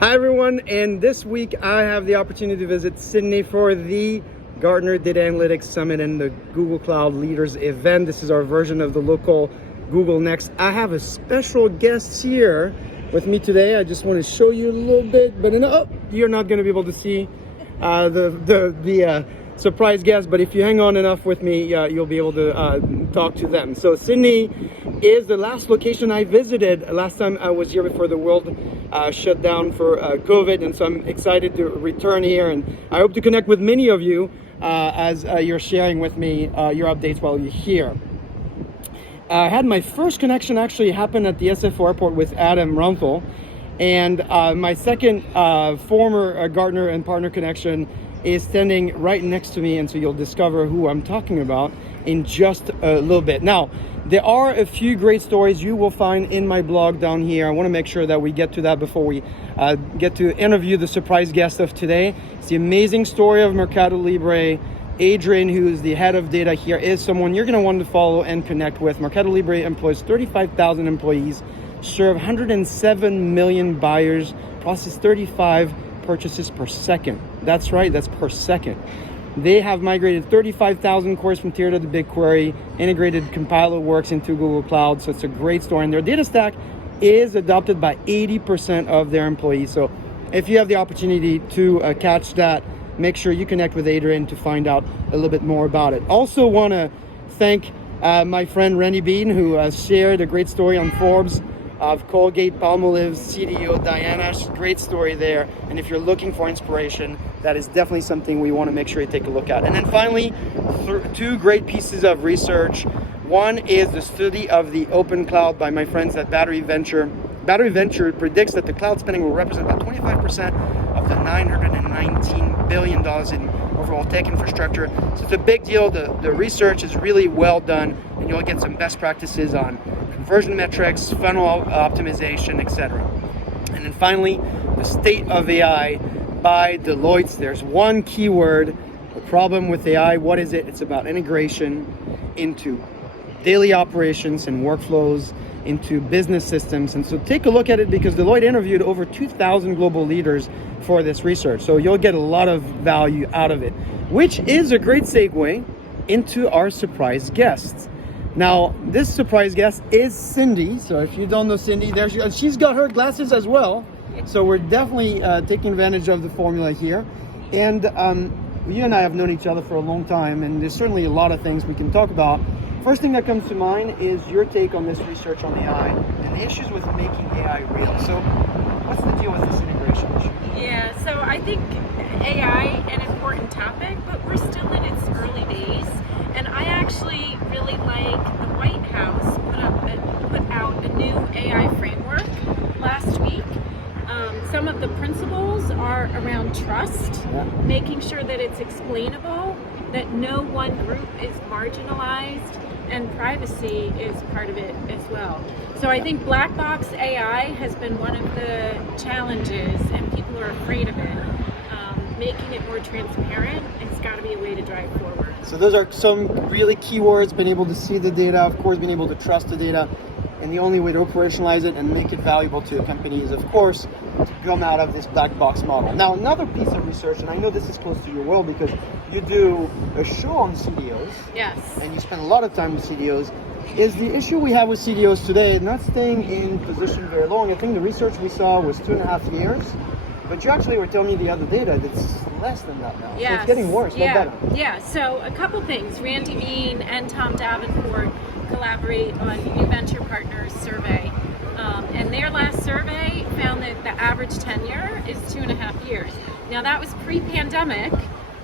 Hi everyone, and this week I have the opportunity to visit Sydney for the Gartner Data Analytics Summit and the Google Cloud Leaders event. This is our version of the local Google Next. I have a special guest here with me today. I just want to show you a little bit, but you're not going to be able to see the surprise guest, but if you hang on enough with me, you'll be able to talk to them. So Sydney is the last location I visited last time I was here before the world shut down for COVID, and so I'm excited to return here, and I hope to connect with many of you as you're sharing with me your updates while you're here. I had my first connection actually happen at the SFO airport with Adam Runthel, and my second former Gartner and partner connection is standing right next to me, and so you'll discover who I'm talking about in just a little bit. Now, there are a few great stories you will find in my blog down here. I want to make sure that we get to that before we get to interview the surprise guest of today. It's the amazing story of Mercado Libre. Adrian, who is the head of data here, is someone you're going to want to follow and connect with. Mercado Libre employs 35,000 employees, serve 107 million buyers, process 35 purchases per second. That's right, that's per second. They have migrated 35,000 cores from Teradata to BigQuery, integrated compiler works into Google Cloud, so it's a great story. And their data stack is adopted by 80% of their employees. So if you have the opportunity to catch that, make sure you connect with Adrian to find out a little bit more about it. Also want to thank my friend Randy Bean, who shared a great story on Forbes of Colgate-Palmolive's CDO Diana. Great story there. And if you're looking for inspiration, that is definitely something we want to make sure you take a look at. And then finally, two great pieces of research. One is the study of the open cloud by my friends at Battery Venture. Battery Venture predicts that the cloud spending will represent about 25% of the $919 billion in overall tech infrastructure. So it's a big deal. The research is really well done, and you'll get some best practices on conversion metrics, funnel optimization, etc. And then finally, the state of AI by Deloitte. There's one keyword, the problem with AI. What is it? It's about integration into daily operations and workflows, into business systems. And so take a look at it, because Deloitte interviewed over 2,000 global leaders for this research. So you'll get a lot of value out of it, which is a great segue into our surprise guest. Now, this surprise guest is Cindy. So if you don't know Cindy, she's got her glasses as well. So we're definitely taking advantage of the formula here. And you and I have known each other for a long time, and there's certainly a lot of things we can talk about. First thing that comes to mind is your take on this research on AI and the issues with making AI real. So what's the deal with this integration issue? Yeah, so I think AI, an important topic, but we're still in its early days. And I actually really like the White House put out a new AI framework last week. Some of the principles are around trust, making sure that it's explainable, that no one group is marginalized, and privacy is part of it as well. So I think black box AI has been one of the challenges, and people are afraid of it. Making it more transparent, it's got to be a way to drive forward. So those are some really key words: being able to see the data, of course, being able to trust the data. And the only way to operationalize it and make it valuable to a company is, of course, to come out of this black box model. Now, another piece of research, and I know this is close to your world because you do a show on CDOs. Yes. And you spend a lot of time with CDOs. Is the issue we have with CDOs today not staying in position very long? I think the research we saw was 2.5 years. But you actually were telling me the other data that's less than that now. Yes. So it's getting worse, not better. Yeah, so a couple things. Randy Bean and Tom Davenport collaborate on New Venture Partners survey. And their last survey found that the average tenure is 2.5 years. Now that was pre-pandemic,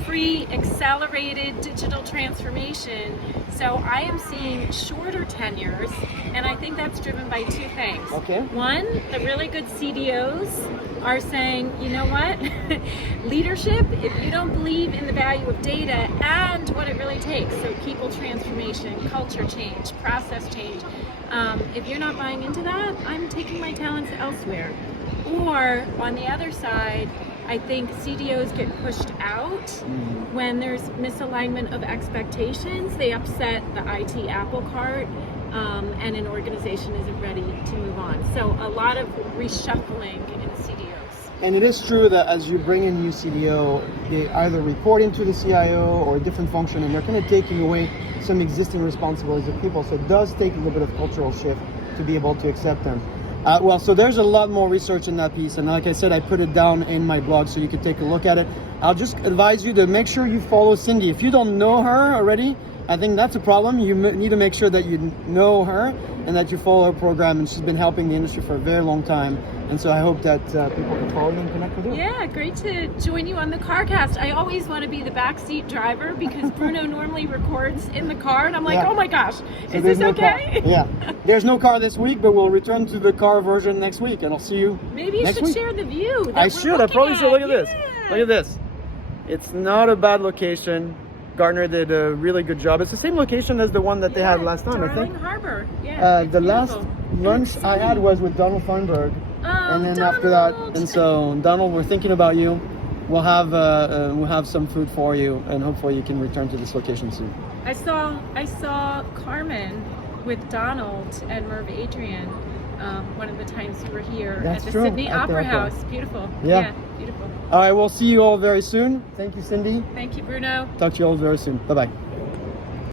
pre-accelerated digital transformation. So I am seeing shorter tenures, and I think that's driven by two things. Okay. One, the really good CDOs are saying, you know what, leadership, if you don't believe in the value of data and what it really takes, so people transformation, culture change, process change, if you're not buying into that, I'm taking my talents elsewhere. Or on the other side, I think CDOs get pushed out when there's misalignment of expectations. They upset the IT apple cart, and an organization isn't ready to move on. So a lot of reshuffling in CDOs. And it is true that as you bring in new CDO, they either report into the CIO or a different function, and they're kind of taking away some existing responsibilities of people. So it does take a little bit of cultural shift to be able to accept them. Well, so there's a lot more research in that piece, and like I said, I put it down in my blog so you can take a look at it. I'll just advise you to make sure you follow Cindy. If you don't know her already, I think that's a problem. You need to make sure that you know her and that you follow her program, and she's been helping the industry for a very long time. And so I hope that people can follow you and connect with you. Yeah, great to join you on the CarCast. I always want to be the backseat driver because Bruno normally records in the car, and I'm like, Yeah. oh my gosh, So is there's this no okay? car. Yeah, there's no car this week, but we'll return to the car version next week, and I'll see you Maybe you next should week. share the view. That I we're should. I looking probably should. Look at this. Yeah. Look at this. It's not a bad location. Gartner did a really good job. It's the same location as the one that they had last time, I think. Darling Harbor. Yeah. The last beautiful. lunch I had was with Donald Feinberg, Oh, and then Donald. after that, and so Donald, we're thinking about you. We'll have some food for you, and hopefully you can return to this location soon. I saw Carmen with Donald and Merv Adrian one of the times we were here That's at the true, Sydney at the Opera opera. House. Beautiful. Yeah. Beautiful. All right, we'll see you all very soon. Thank you, Cindy. Thank you, Bruno. Talk to you all very soon. Bye bye.